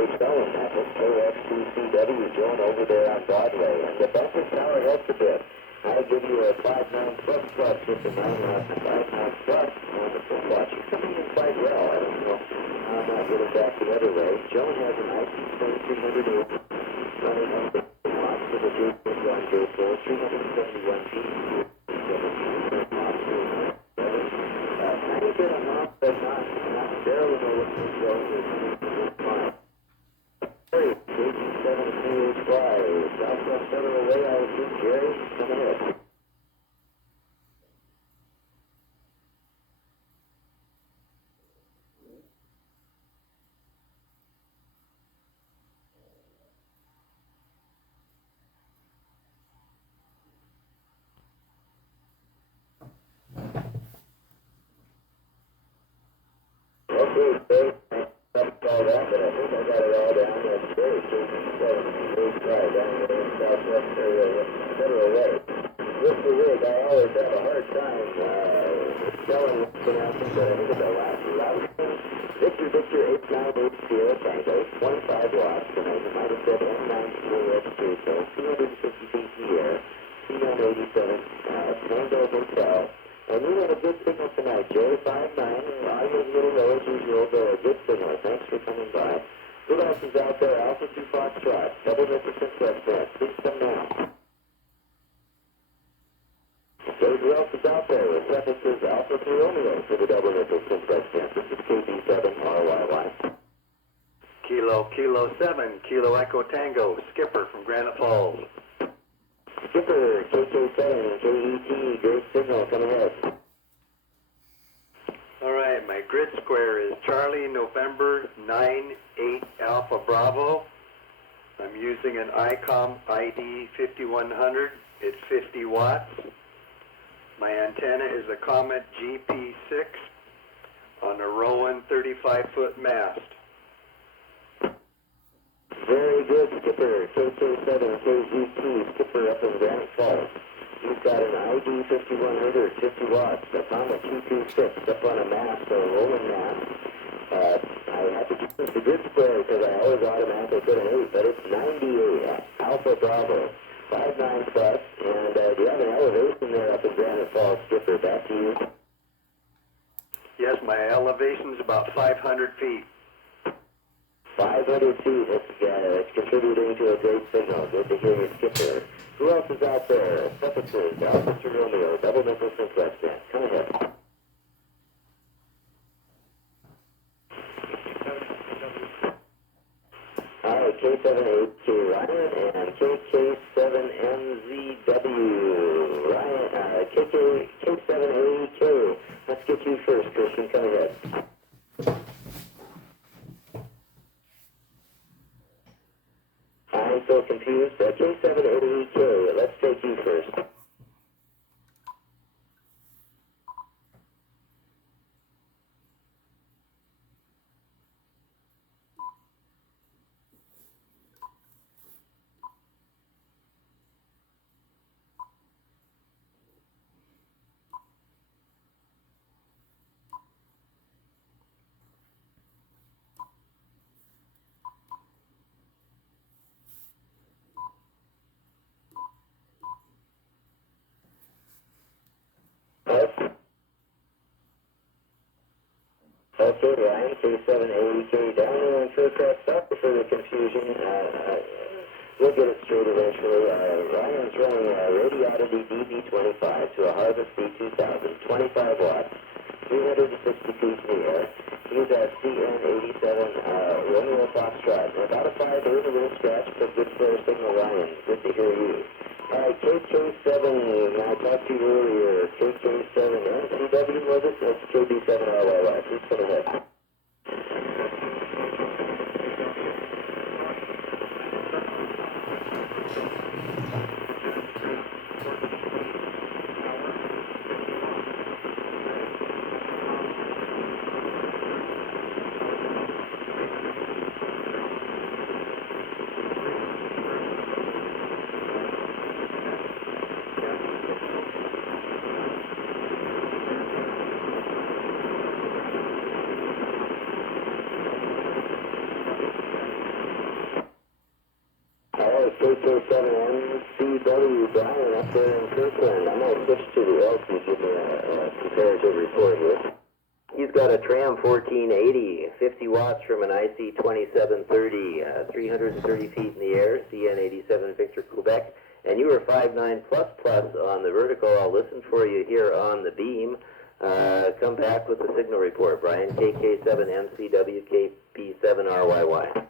KHL in that. That's KX2CW Joan over there on Broadway. And the bumper power helps a bit. I give you a 5.9 plus plus with the 9 left, 5.9 plus on the full watch. You're coming in quite well. I don't know. I'm not getting back the other way. Joan has an IC 2308 running on the watch for the J1 J4, 371 feet. Tiny bit of knock, but not barely know what this Joan is fine. Jerry, KG7 fly. Southwest Federal Way, I see Jerry, come ahead. Okay, Dave, that's all that, but I think I got it all down. That's Jerry, KG7 fly down there in Southwest Federal Way. With the rig, I always have a hard time telling what's pronouncing, but I think it's a loud Victor 898 Sierra Tango, 25 watts tonight. It might have said M90 registry, so 250 feet in the air, C987, Tango Hotel. And we had a good signal tonight, Jerry, 5.9, audio's a little low as usual, but a good signal. Thanks for coming by. Who else is out there? Alpha 2 Foxtrot, double nickel simplex band. Please come now. So who else is out there? The prefix is Alpha 3 Romeo for the double nickel simplex band. This is KB7RYY. Kilo 7, Kilo Echo Tango, Skipper from Granite Falls. Skipper, KK7, KET, great signal, come ahead. All right, my grid square is Charlie November 98 Alpha Bravo. I'm using an ICOM ID 5100 at 50 watts. My antenna is a Comet GP6 on a Rowan 35-foot mast. Very good, Skipper. KK7, KZT, Skipper up in Granite Falls. You've got an ID 5100, 50 watts, a Comet GP6 up on a mast, or a rolling mast. I have to choose the grid square because I always automatically put an 8, but it's 98, Alpha Bravo, 5.9 plus, and do you have an elevation there up in Granite Falls, Skipper? Back to you. Yes, my elevation is about 500 feet. 500 feet, it's contributing to a great signal. Good to hear you, Skipper. Who else is out there? Prefixes, Alpha 3 Romeo, double nickel simplex band. Come ahead. Alright, K78K Ryan and KK7MZW. Ryan, K7AK. Let's get you first, Christian. Come ahead. I'm so confused. K780K, let's take you first. Okay, Ryan, K780K down there in Faircraft. Sorry for the confusion. We'll get it straight eventually. Ryan's running a Radiodity DB25 to a Harvest B2000, 25 watts, 360 feet in the air. He's at CN87 Romeo Foxtrot. About a 5, there's a little scratch, but good for a signal, Ryan. Good to hear you. Alright, KK7, I talked to you earlier. KK7 MCW, was it? That's KB7RYY. Please come ahead. I'm going to switch to the LC to give me a comparative report here. He's got a Tram 1480, 50 watts from an IC 2730, 330 feet in the air, CN 87 Victor, Quebec. And you were 59++ on the vertical. I'll listen for you here on the beam. Come back with the signal report, Brian. KK7MCWKP7RYY.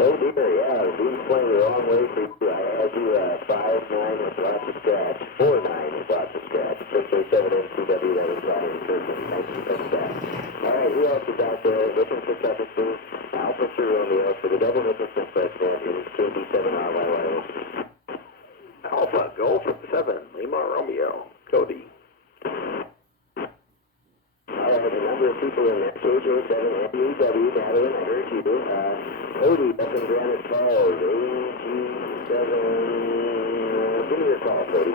Oh dear, yeah, the beam's pointing the wrong way for you. I had you 5-9 with lots of scratch, 4-9 with lots of scratch. KK7MCW, that was Brian Kirkman. Thanks for coming back. All right, who else is out there looking for suffixes? Alpha Sierra Romeo for the double nickel simplex band. It is KB7RYY. Alpha, Golf 7, Lima Romeo, Cody. I have a number of people in there. KJ7, MUW, Madeline, I heard you. Cody up in Granite Falls, AG7, give me your call, Cody.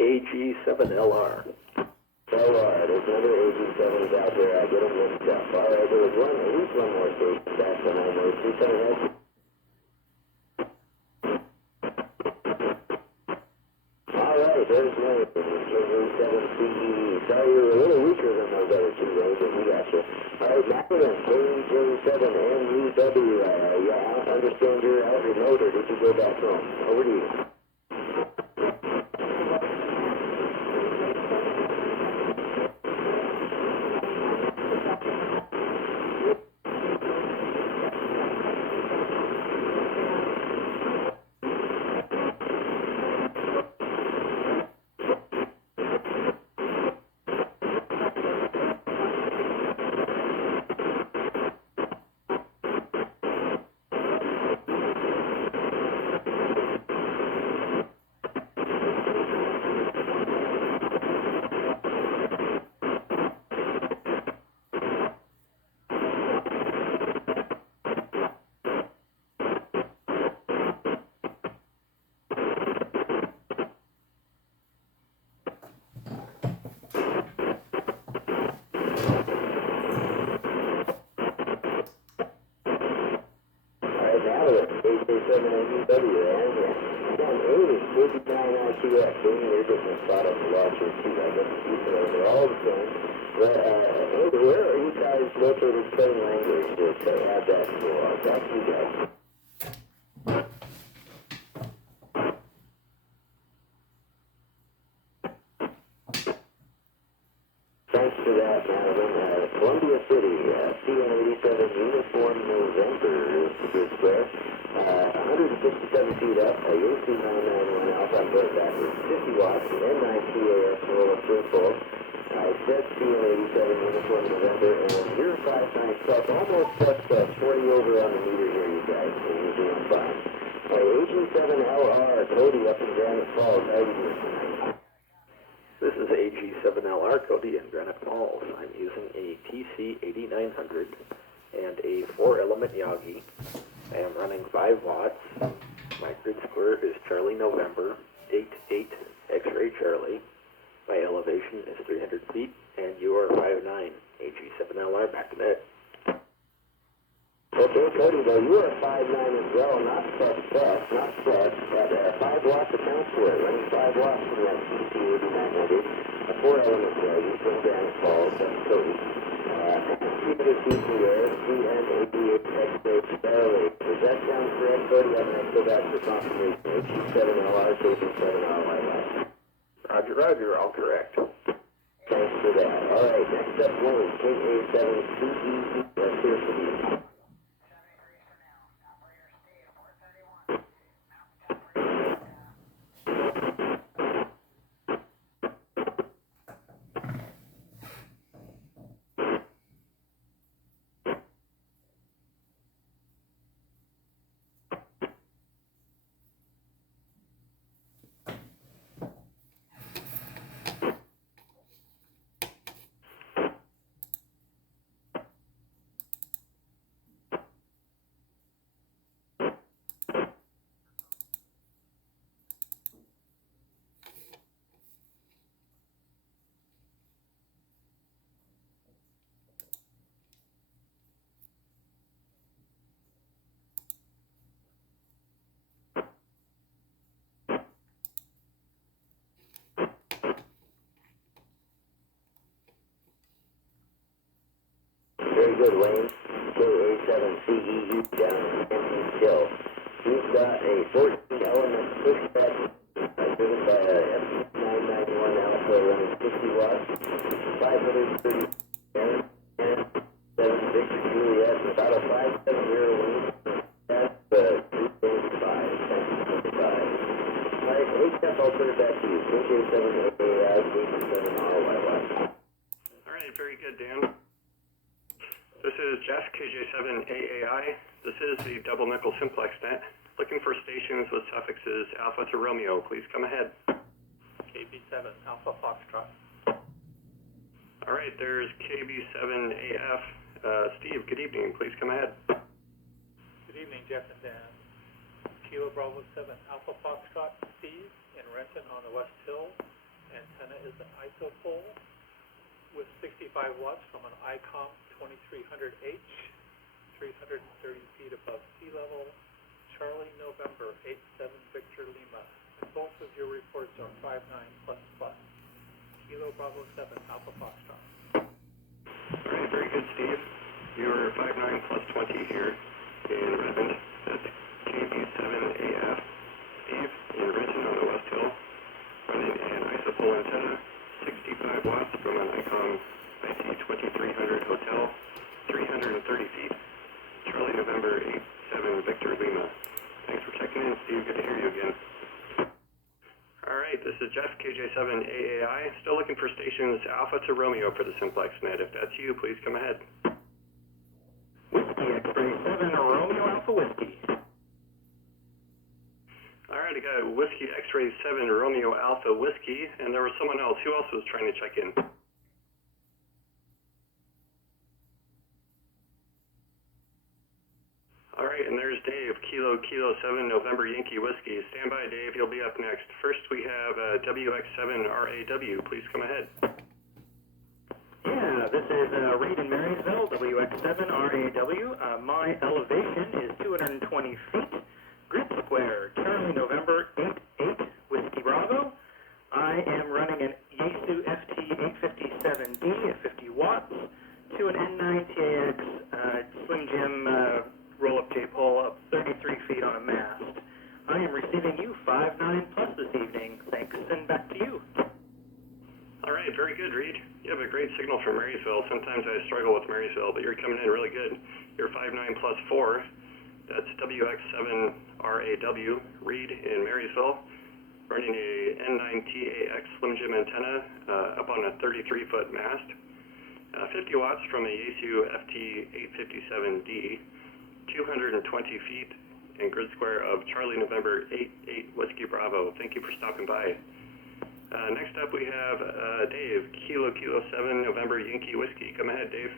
AG7LR. LR, there's another AG7s out there. I get them mixed up. All right, there was at least one more station back when I know. Two coming out. All right, there's one. KJ7CE. Sorry, you were a little weaker than those other two, though, but we got you. All right, Madeline, KJ7MUW. Yeah, I understand you're out remote, or did you go back home? Over to you. KJ7MUW, and again, 89RTX, they're getting a spot on the launcher too. I guess they're all the same. But, where are you guys located? Plain language to add that to our back to you guys. Thanks for that, Madeline. Columbia City, CN87 Uniform November is square. 157 feet up, AC991 Alpha, I'm going backwards, 50 watts, N92AS roll up to full. I said CN87 Uniform November, and you're 5-9+, almost plus 40 over on the meter here, you guys, so you're doing fine. AG7LR, Cody up in Granite Falls, how are you doing tonight? This is AG7LR, Cody in Granite Falls. I'm using a TC8900 and a 4-element Yagi. I am running 5 watts. My grid square is Charlie November, 88 X-ray Charlie. My elevation is 300 feet, and you are 5'9". AG7LR, back to net. Okay, Cody, though, you are 5'9" as well, not plus, not plus. 5 watts accounts for it, running 5 watts from that TC8900. A 4-element Yagi from Granite Falls, that's Cody. 300 feet in the air, CN88 X-ray Charlie. Does that sound correct, Cody? I'm going to go back for confirmation. AG7LR, KG7RYY. Roger, roger, all correct. Thanks for that. All right, next up, Wayne, KA7CE. Let's hear from you. good, Wayne. KA7CEU down in Hampton Hill. We've got a 14-element pushback driven by a F991 Alpha running 50 watts, 530 and 7 Victor Juliet, and about a 570 wing. That's 385, 1025. All right, 8 step, I'll turn it back to you. KJ7AI, KJ7RYY. All right, very good, Dan. This is Jeff, KJ7AAI. This is the double nickel simplex net. Looking for stations with suffixes Alpha to Romeo. Please come ahead. KB7 Alpha Foxtrot. All right, there's KB7AF. Steve, good evening. Please come ahead. Good evening, Jeff and Dan. Kilo Bravo 7 Alpha Foxtrot, Steve in Renton on the West Hill. Antenna is an isopole with 65 watts from an ICOM 2300H, 330 feet above sea level. Charlie November 87 Victor Lima. And both of your reports are 59++. Kilo Bravo 7 Alpha Foxtrot. All right, very good, Steve. You're 59 plus 20 here in Redmond. That's KB7AF. Steve in Renton on the West Hill, running an isopole antenna, 65 watts from an ICOM IC 2300 Hotel, 330 feet. Charlie November 87 Victor Lima. Thanks for checking in, Steve. Good to hear you again. All right, this is Jeff, KJ7AAI. Still looking for stations Alpha to Romeo for the simplex net. If that's you, please come ahead. Whiskey X-ray 7 Romeo Alpha Whiskey. All right, I got Whiskey X-ray 7 Romeo Alpha Whiskey, and there was someone else. Who else was trying to check in? All right, and there's Dave, Kilo 7 November Yankee Whiskey. Stand by, Dave. You'll be up next. First, we have WX7RAW. Please come ahead. Yeah, this is Reed in Marysville, WX7RAW. My elevation is 220 feet. Grid square, Charlie November 88 Whiskey Bravo. I am running an Yaesu FT857D at 50 watts to an N9TAX Slim Jim roll-up J-pole up 33 feet on a mast. I am receiving you 59+ this evening. Thanks, and back to you. All right, very good, Reed. You have a great signal from Marysville. Sometimes I struggle with Marysville, but you're coming in really good. You're 59 plus 4. That's WX7RAW, Reed in Marysville, running a N9TAX Slim Jim antenna up on a 33-foot mast. 50 watts from a Yaesu FT857D, 220 feet and grid square of Charlie November 88 Whiskey Bravo. Thank you for stopping by. Next up we have Dave, Kilo 7 November Yankee Whiskey. Come ahead, Dave.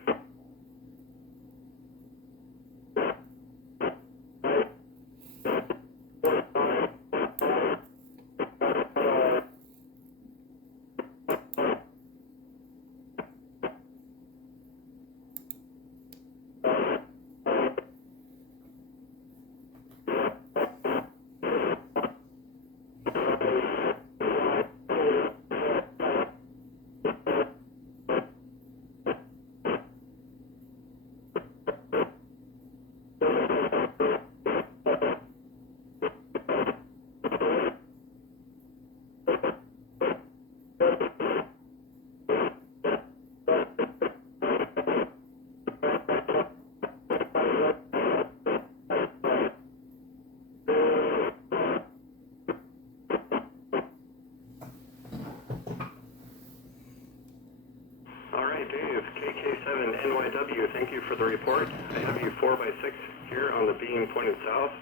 Dave, KK7NYW, thank you for the report. I have you 4x6 here on the beam pointed south.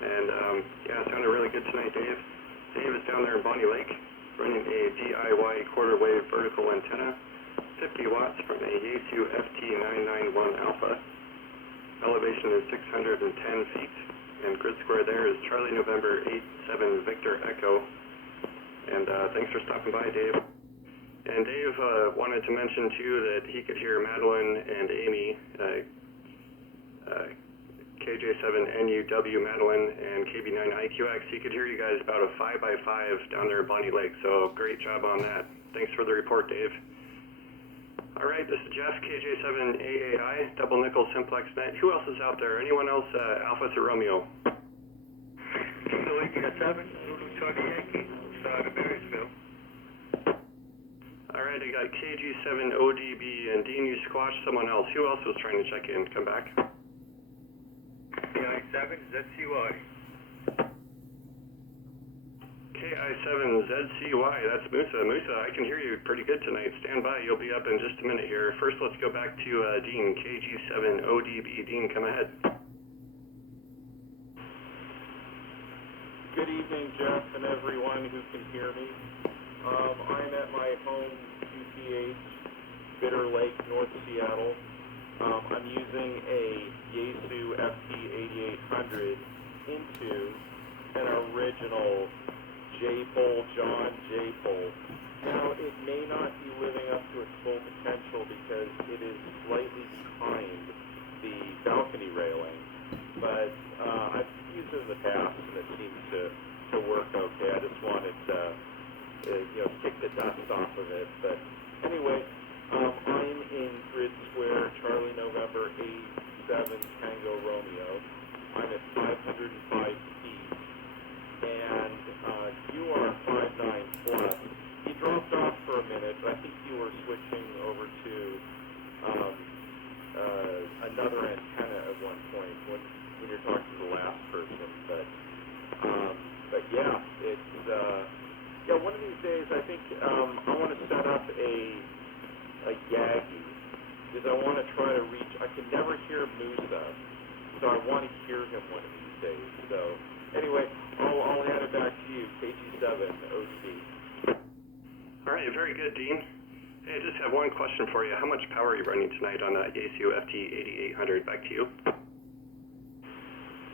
And yeah, it sounded really good tonight, Dave. Dave is down there in Bonnie Lake, running a DIY quarter wave vertical antenna, 50 watts from a Yaesu FT991 Alpha. Elevation is 610 feet, and grid square there is Charlie November 87 Victor Echo. And thanks for stopping by, Dave. And Dave wanted to mention too that he could hear Madeline and Amy, KJ7NUW Madeline and KB9IQX. He could hear you guys about a 5x5 down there at Bonnie Lake. So great job on that. Thanks for the report, Dave. All right, this is Jeff, KJ7AAI, double nickel simplex net. Who else is out there? Anyone else, Alpha to Romeo? Kilo India 7, Zulu Charlie Yankee, start of Marysville. All right, I got KG7ODB, and Dean, you squashed someone else. Who else was trying to check in? Come back. KI7, ZCY. KI7ZCY, that's Musa. Musa, I can hear you pretty good tonight. Stand by, you'll be up in just a minute here. First, let's go back to Dean, KG7ODB. Dean, come ahead. Good evening, Jeff, and everyone who can hear me. I'm at my home QTH, Bitter Lake, North Seattle. I'm using a Yaesu FT8800 into an original J-pole, John J-pole. Now, it may not be living up to its full potential because it is slightly behind the balcony railing, but I've used it in the past and it seems to work okay. I just wanted to kick the dust off of it. But anyway, I'm in grid square Charlie November 87 Tango Romeo. I'm at 505 feet, and you are 59 plus. You dropped off for a minute, but I think you were switching over to another antenna at one point when you're talking to the last person. But yeah, it's one of these days I think I want to set up a Yagi because I want to try to reach. I can never hear Musa, so I want to hear him one of these days. So anyway, I'll hand it back to you, KG7 ODB. All right, very good, Dean. Hey, I just have one question for you. How much power are you running tonight on that Yaesu FT8800? Back to you.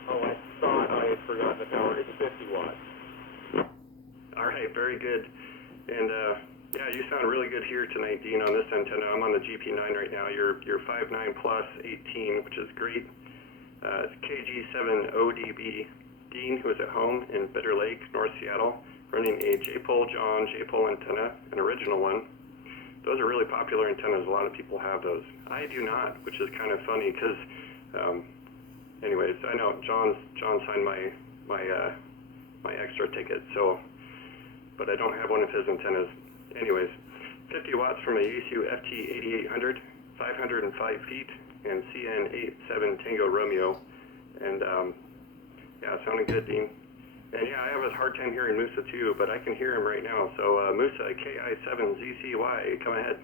Oh, I thought I had forgotten the power. It's 50 watts. All right, very good. And yeah, you sound really good here tonight, Dean, on this antenna. I'm on the GP9 right now. You're 5'9 plus 18, which is great. It's KG7ODB. Dean, who is at home in Bitter Lake, North Seattle, running a J-pole John J-pole antenna, an original one. Those are really popular antennas. A lot of people have those. I do not, which is kind of funny because, anyways, I know John signed my extra ticket, so, but I don't have one of his antennas. Anyways, 50 watts from a Yaesu FT8800, 505 feet, and CN87 Tango Romeo, and yeah, sounding good, Dean. And yeah, I have a hard time hearing Musa too, but I can hear him right now. So Musa, KI7ZCY, come ahead.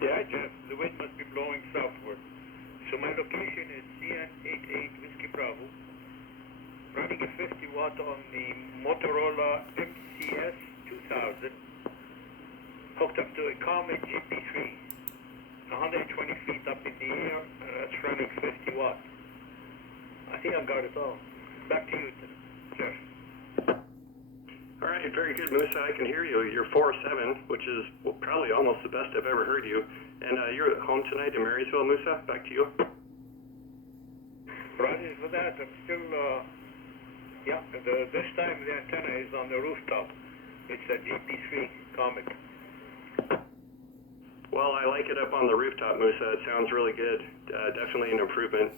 Yeah, Jeff, the wind must be blowing southward. So my location is CN88 Whiskey Bravo, running a 50 watt on the Motorola MCS 2000, hooked up to a Comet GP3, 120 feet up in the air, and that's running 50 watts. I think I got it all. Back to you, Jeff. All right, very good, Musa. I can hear you. You're 4'7", which is probably almost the best I've ever heard you. And you're at home tonight in Marysville, Musa. Back to you. Roger for that. I'm still, this time the antenna is on the rooftop. It's a GP3 Comet. Well, I like it up on the rooftop, Musa. It sounds really good. Definitely an improvement.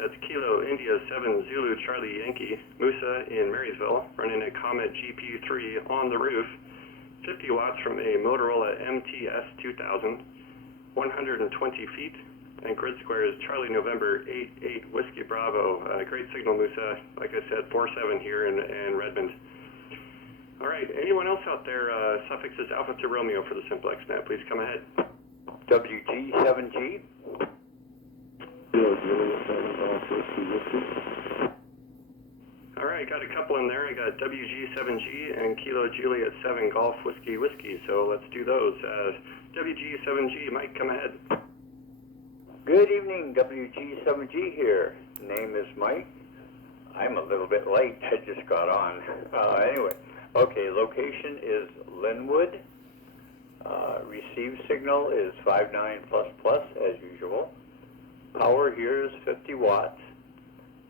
That's Kilo India 7 Zulu Charlie Yankee, Musa in Marysville, running a Comet GP3 on the roof, 50 watts from a Motorola MTS 2000, 120 feet, and grid square is Charlie November 88 Whiskey Bravo. Great signal, Musa. Like I said, 4'7" here in Redmond. All right, anyone else out there, suffixes Alpha to Romeo for the simplex net, please come ahead. WG7G. All right, got a couple in there. I got WG7G and Kilo Juliet 7 Golf Whiskey Whiskey, so let's do those. WG7G, Mike, come ahead. Good evening, WG7G here. Name is Mike. I'm a little bit late. I just got on. Anyway, okay, location is Linwood. Receive signal is 59++, as usual. Power here is 50 watts.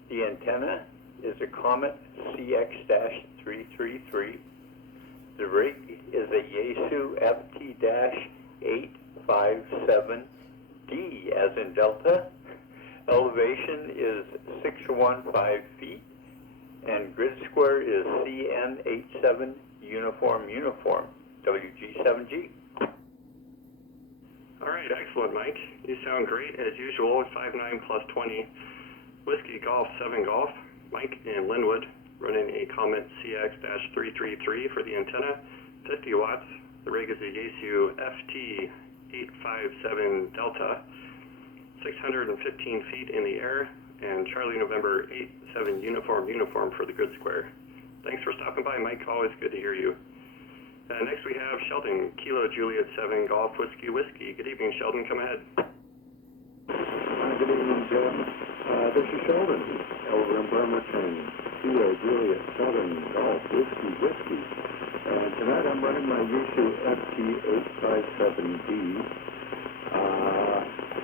The antenna is a Comet CX-333. The rig is a Yaesu 857D as in Delta. Elevation is 615 feet, and grid square is CN87 uniform, WG7G. All right, excellent, Mike. You sound great as usual. 59 plus 20, Whiskey Golf 7 Golf. Mike in Linwood, running a Comet CX-333 for the antenna, 50 watts. The rig is a Yaesu FT857 Delta, 615 feet in the air, and Charlie November 87 uniform for the grid square. Thanks for stopping by, Mike. Always good to hear you. Next we have Sheldon, Kilo Juliet 7 Golf Whiskey. Good evening, Sheldon. Come ahead. Good evening, Jim. This is Sheldon, over in Bremerton, Kilo Juliet 7 Golf Whiskey. And tonight I'm running my Yaesu FT857D.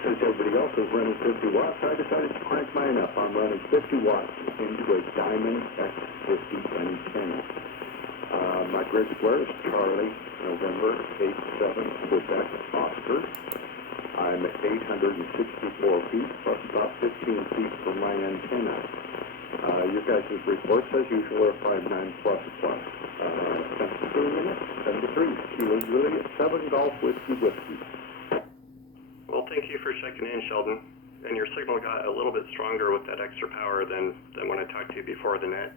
Since everybody else is running 50 watts, I decided to crank mine up. I'm running 50 watts into a Diamond X50 antenna. My grid square is Charlie, November 87, Quebec, Oscar. I'm at 864 feet, plus about 15 feet from my antenna. Your guys' reports, as usual, are 59 plus. 72 minutes, 73, Kilo Juliet 7 Golf Whiskey. Well, thank you for checking in, Sheldon. And your signal got a little bit stronger with that extra power than when I talked to you before the net.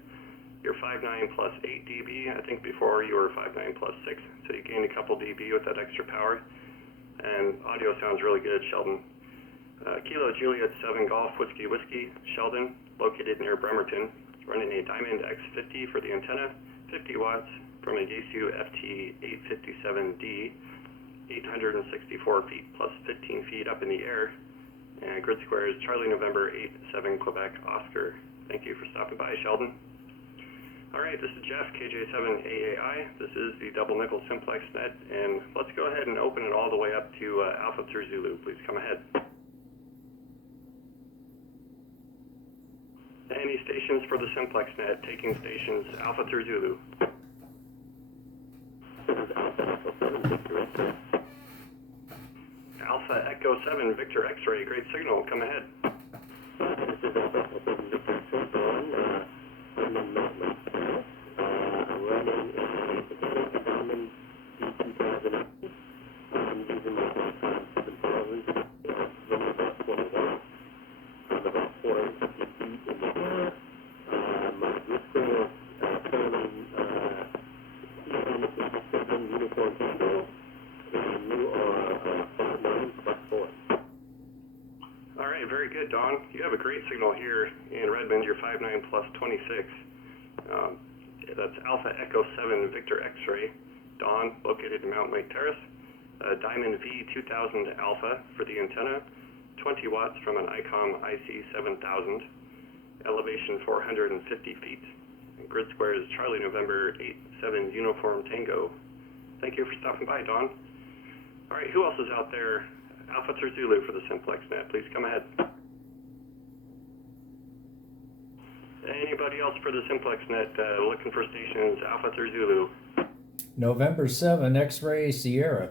You're 5.9 plus 8 dB. I think before you were 5.9 plus 6, so you gained a couple dB with that extra power. And audio sounds really good, Sheldon. Kilo Juliet 7 Golf Whiskey, Sheldon, located near Bremerton, running a Diamond X50 for the antenna, 50 watts from a Yaesu FT857D, 864 feet plus 15 feet up in the air. And grid square is Charlie November 87 Quebec Oscar. Thank you for stopping by, Sheldon. All right, this is Jeff, KJ7AAI. This is the double nickel simplex net, and let's go ahead and open it all the way up to Alpha through Zulu. Please come ahead. Any stations for the simplex net, taking stations Alpha through Zulu. Alpha Echo 7 Victor X-ray, great signal, come ahead. This is Alpha 7 Victor X-ray. I'm in Mountain. I'm running a Diamond D2000. I'm using my 7000 from about 20 watts. I'm about 450 feet in the air. My grid square turning CN87 uniform tango. And you are 5.9 plus 4. All right, very good, Don. You have a great signal here in Redmond. You're 5.9 plus 26. That's Alpha Echo 7 Victor X-ray. Don, located in Mountain Lake Terrace. Diamond V2000 Alpha for the antenna. 20 watts from an ICOM IC7000. Elevation 450 feet. And grid square is Charlie November 87 Uniform Tango. Thank you for stopping by, Don. All right, who else is out there? Alpha through Zulu for the simplex net. Please come ahead. Anybody else for the simplex net looking for stations Alpha through Zulu? November 7 X-ray Sierra.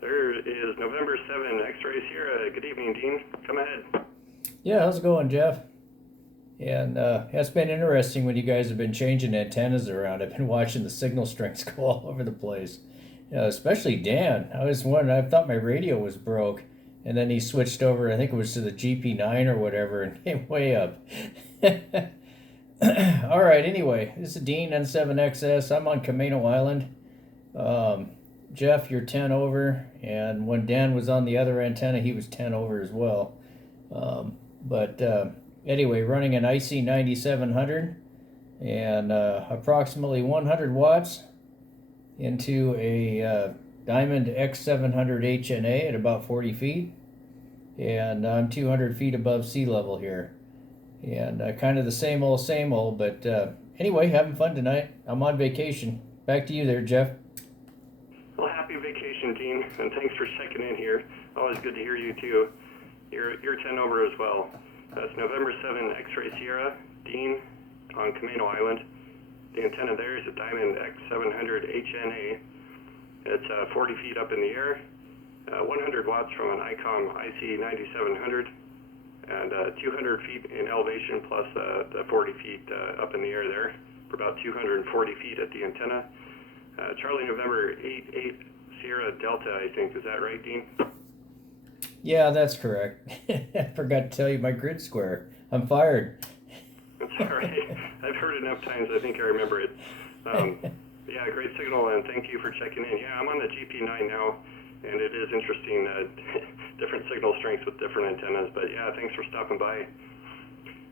There is November 7 X-ray Sierra. Good evening, Dean. Come ahead. Yeah, how's it going, Jeff? And it's been interesting when you guys have been changing antennas around. I've been watching the signal strengths go all over the place. Especially Dan. I was wondering, I thought my radio was broke. And then he switched over, I think it was to the GP9 or whatever, and came way up. All right, anyway, this is Dean, N7XS. I'm on Camino Island. Jeff, you're 10 over. And when Dan was on the other antenna, he was 10 over as well. Anyway, running an IC9700 and approximately 100 watts into a Diamond X700 HNA at about 40 feet. And I'm 200 feet above sea level here. And kind of the same old, but anyway, having fun tonight. I'm on vacation. Back to you there, Jeff. Well, happy vacation, Dean, and thanks for checking in here. Always good to hear you, too. You're 10 over as well. That's November 7 X-ray Sierra, Dean, on Camino Island. The antenna there is a Diamond X700 HNA, It's 40 feet up in the air, 100 watts from an ICOM IC 9700, and 200 feet in elevation plus the 40 feet up in the air there, for about 240 feet at the antenna. Charlie November 88 Sierra Delta, I think. Is that right, Dean? Yeah, that's correct. I forgot to tell you my grid square. I'm fired. That's all right. I've heard it enough times. I think I remember it. Yeah, great signal, and thank you for checking in. Yeah, I'm on the GP9 now, and it is interesting, different signal strengths with different antennas. But yeah, thanks for stopping by.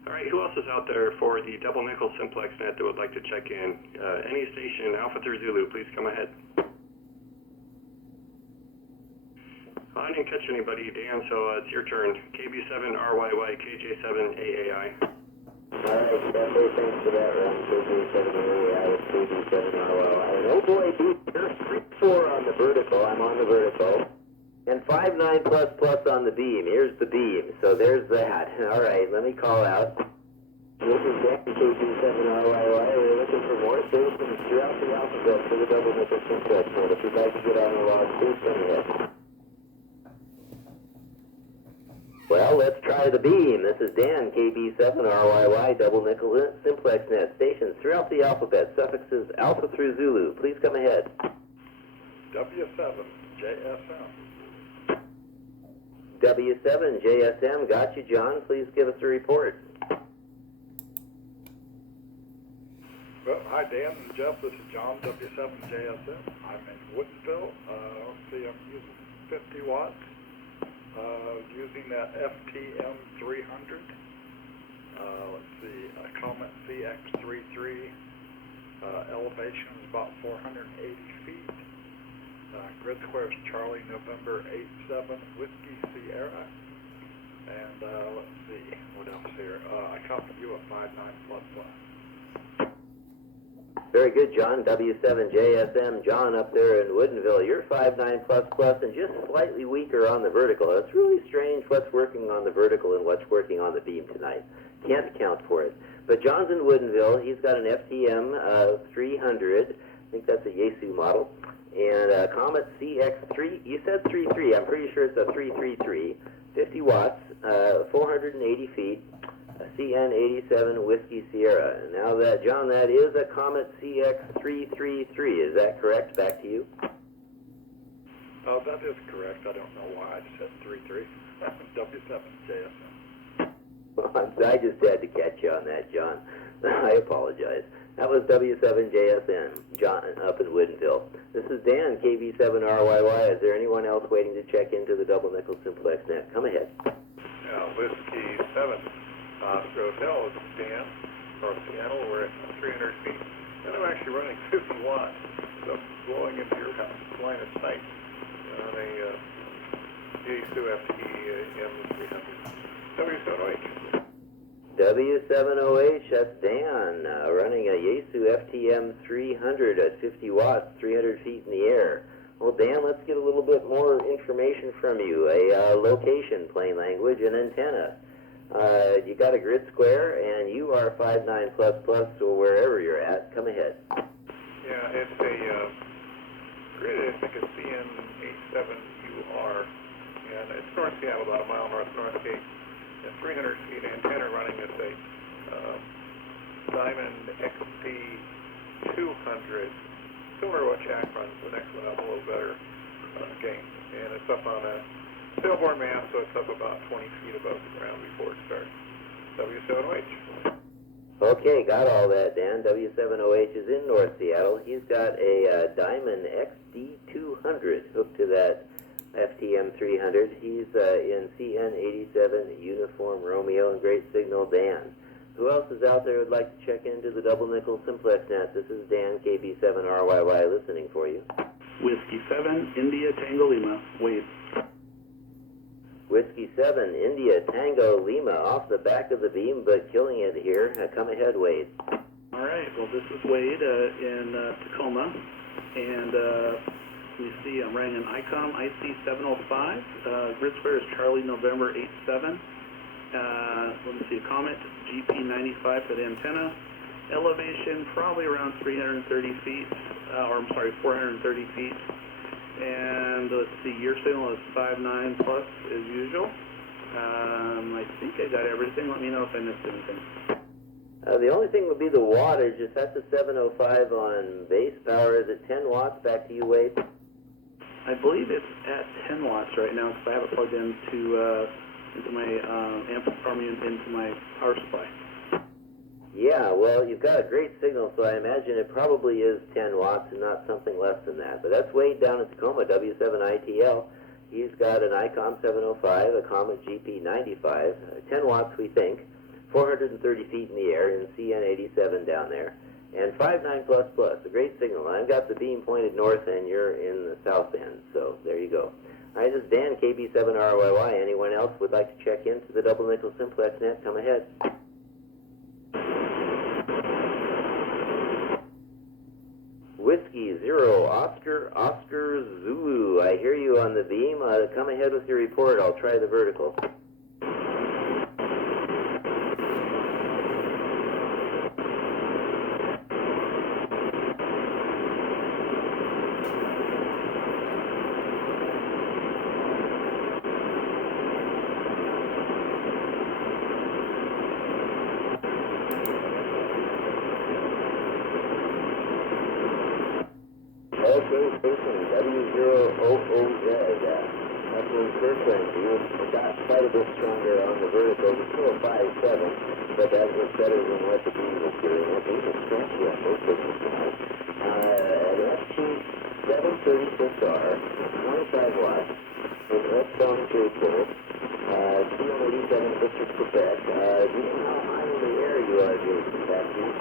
All right, who else is out there for the double nickel simplex net that would like to check in? Any station, Alpha through Zulu, please come ahead. I didn't catch anybody, Dan, so it's your turn. KB7RYY, KJ7AAI. Alright, Stephanie, thanks for that run. KJ7AAI with KB7RYY. Oh boy, dude, there's 3-4 on the vertical. I'm on the vertical. And 5-9 plus plus on the beam. Here's the beam. So there's that. Alright, let me call out. This is Dan, KJ7RYY. We're looking for more stations throughout the alphabet for the double nickel simplex mode. If you'd like to get on the log, please come ahead. Well, let's try the beam. This is Dan, KB7RYY, double nickel simplex net. Stations throughout the alphabet. Suffixes Alpha through Zulu. Please come ahead. W7JSM. W7JSM. Got you, John. Please give us a report. Well, hi, Dan and Jeff. This is John, W7JSM. I'm in Woodinville. Let's see, I'm using 50 watts. Using that FTM 300. Let's see, Comet CX33. Elevation is about 480 feet. Grid square is Charlie November 87 Whiskey Sierra. And let's see, what else here? I copied you at 5-9 plus plus. Very good, John. W7JSM, John up there in Woodinville. You're 5-9 plus plus and just slightly weaker on the vertical. It's really strange what's working on the vertical and what's working on the beam tonight. Can't account for it. But John's in Woodinville. He's got an FTM 300. I think that's a Yaesu model. And a Comet CX3. You said 3.3. I'm pretty sure it's a 333. 50 watts, 480 feet. CN87 Whiskey Sierra. Now that, John, that is a Comet CX333. Is that correct? Back to you. Oh, that is correct. I don't know why I said 3.3. W7JSM. Well, I just had to catch you on that, John. I apologize. That was W7JSN, John up in Woodinville. This is Dan, KB7RYY. Is there anyone else waiting to check into the double nickel simplex net? Come ahead. Yeah, Whiskey 7. Osprey Hill is Dan, North Seattle. We're at 300 feet. And I'm actually running 50 watts, so blowing into your line of sight on a Yaesu FTM 300. W7OH. W7OH, that's Dan, running a Yaesu FTM 300 at 50 watts, 300 feet in the air. Well, Dan, let's get a little bit more information from you. A location, plain language, an antenna. You got a grid square, and you are 5-9 plus plus, or wherever you're at. Come ahead. Yeah, it's a grid, I think it's CN87UR, and it's North Seattle, about a mile north Cape. A 300 feet antenna running as a Diamond XP200, similar to what Jack runs. The next one up a little better gain, and it's up on a sailborne mast, so it's up about 20 feet above the ground before it starts. W7OH. Okay, got all that, Dan. W7OH is in North Seattle. He's got a Diamond XD200 hooked to that FTM 300. He's in CN87 Uniform Romeo and Great Signal Dan. Who else is out there who'd like to check into the double nickel simplex net? This is Dan, KB7RYY, listening for you. Whiskey 7, India Tango Lima, Wade. Whiskey 7, India Tango Lima, off the back of the beam, but killing it here. Come ahead, Wade. All right, well, this is Wade in Tacoma, and you see I'm running an ICOM IC705. Grid square is Charlie November 87. Let me see, a Comet GP95 for the antenna. Elevation probably around 330 feet, 430 feet. And let's see, your signal is 5.9 plus as usual. I think I got everything. Let me know if I missed anything. The only thing would be the wattage. If that's a 705 on base power, is it 10 watts? Back to you, Wade. I believe it's at 10 watts right now because I have it plugged into my into my power supply. Yeah, well, you've got a great signal, so I imagine it probably is 10 watts and not something less than that. But that's Wade down in Tacoma, W7ITL. He's got an ICOM 705, a Comet GP95, 10 watts we think, 430 feet in the air in CN87 down there, and 5.9++, a great signal. I've got the beam pointed north and you're in the south end, so there you go. All right, this is Dan, KB7RYY. Anyone else would like to check into the double nickel simplex net? Come ahead. Whiskey 0, Oscar Zulu. I hear you on the beam. Come ahead with your report. I'll try the vertical. Okay, station W0OOZ. That's in circling. You got quite a bit stronger on the vertical. It's still a 5.7, but that was better than what the beam was doing. The beam was scratchy on both signals tonight. FT736R, 25 watts, with S-bound J-pole, CN87 District Quebec. Do you know how high in the air you are, Jason? Back to you.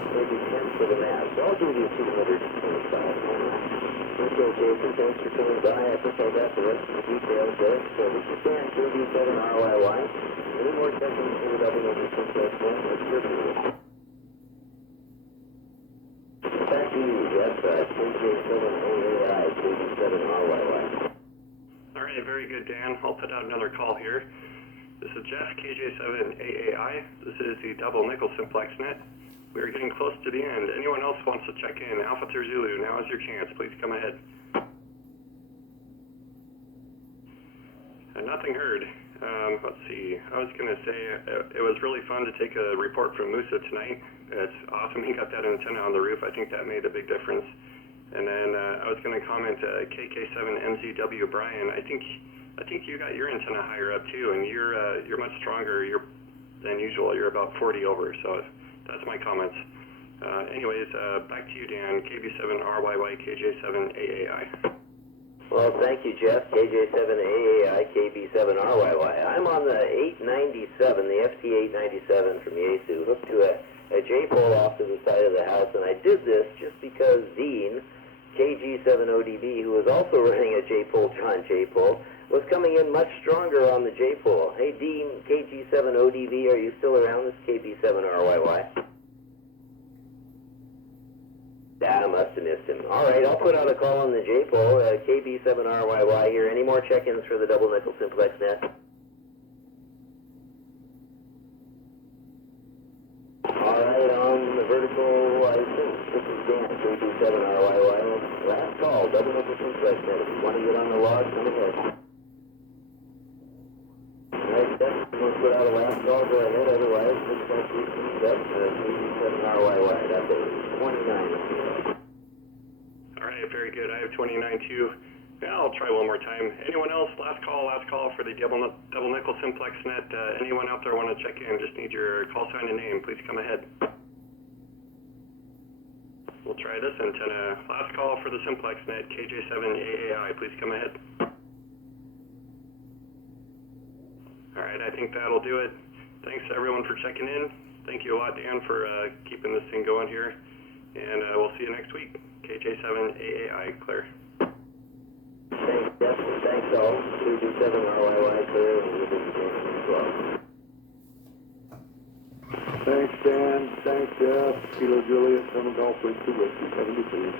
Maybe 10 for the mass. So I'll give you 225. Okay, Jason, thanks for coming by. I think I got the rest of the details there. So this is Dan, KB7RYY. Any more seconds for the double nickel simplex net? What's your view? Back to you, Jeff. KJ7AAI, KB7RYY. All right, very good, Dan. I'll put out another call here. This is Jeff, KJ7AAI. This is the double nickel simplex net. We are getting close to the end. Anyone else wants to check in? Alpha 3 Zulu, now is your chance. Please come ahead. Nothing heard. Let's see. I was going to say it was really fun to take a report from Musa tonight. It's awesome he got that antenna on the roof. I think that made a big difference. And then I was going to comment KK7MZW Brian. I think you got your antenna higher up too, and you're much stronger than usual. You're about 40 over, so that's my comments. Anyways, back to you, Dan. KB7RYY, KJ7AAI. Well, thank you, Jeff. KJ7AAI, KB7RYY. I'm on the 897, the FT897 from Yaesu, hooked to a J-pole off to the side of the house, and I did this just because Dean, KG7ODB, who was also running a J-pole, John J-pole, was coming in much stronger on the J-pole. Hey, Dean, KG7ODB, are you still around? This KB7RYY. I must have missed him. All right, I'll put out a call on the J-pole, KB7RYY here. Any more check-ins for the double nickel simplex net? All right, on the vertical, I think this is Dan, KB7RYY. Last call, double nickel simplex net. If you want to get on the log, come ahead. All right, Steph, we'll put out a last call, go ahead. Otherwise, just going to keep up KB7RYY. That's a 29. All right, very good. I have 29 too. Yeah, I'll try one more time. Anyone else? Last call for the double nickel simplex net. Anyone out there want to check in? Just need your call sign and name. Please come ahead. We'll try this antenna. Last call for the simplex net, KJ7AAI. Please come ahead. All right, I think that'll do it. Thanks everyone for checking in. Thank you a lot, Dan, for keeping this thing going here. And we'll see you next week. KJ7AAI, clear. Thanks, Jeff. Thanks all. KJ7RYY, clear. And we'll be Jason as well. Thanks, Dan. Thanks, Jeff. Kilo Julius, Seven Golf, 2 Whiskey, 73.